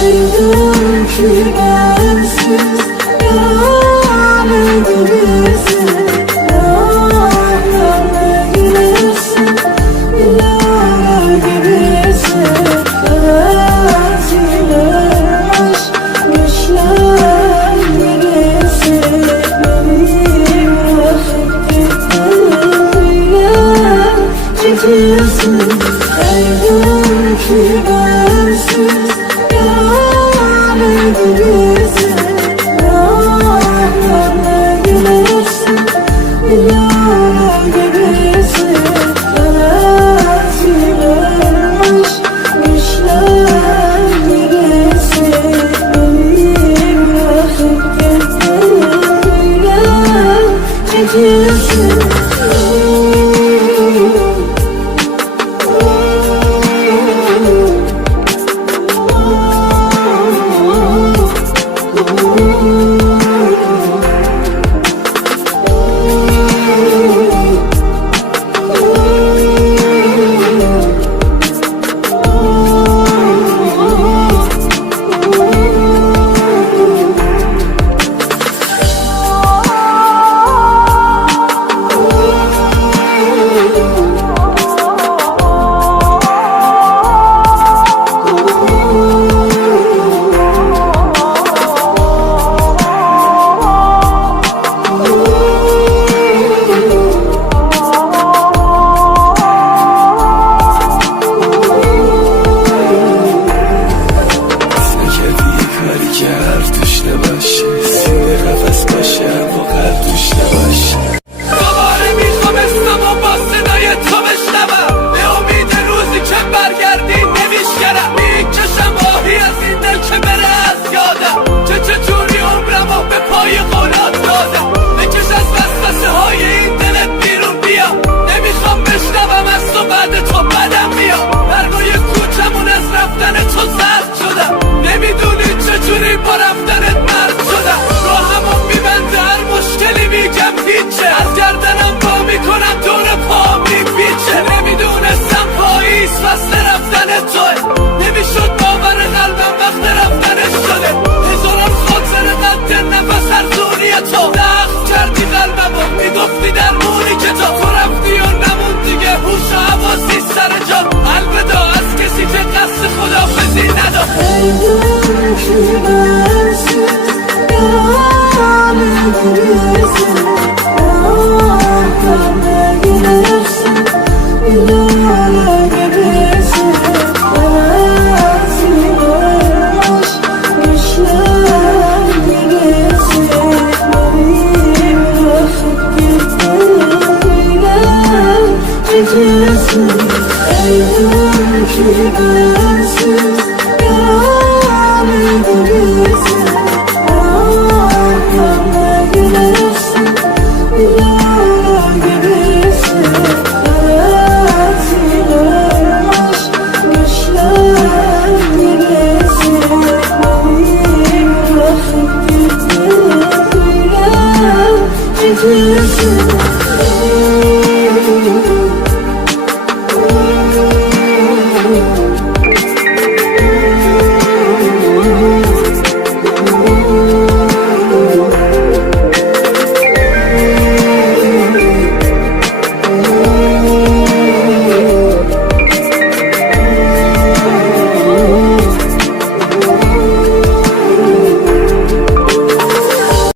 Sevdim ki bensiz yaramadı bizi. Yârâme gibisin, yârâ gibisin. Garantiler aşk güçler birisi. Beni bırakıp gittiğinde çekiyorsun. Sevdim ki bensiz yaramadı bizi. Yârâme gibisin, yârâ gibisin. Garantiler aşk güçler birisi. Beni bırakıp gittiğinde çekiyorsun. Sevdim ki bensiz yaramadı bizi. Yârâme gibisin, yârâ gibisin. Garantiler aşk güçler birisi. Beni bırakıp gittiğinde çekiyorsun. Sevdim ki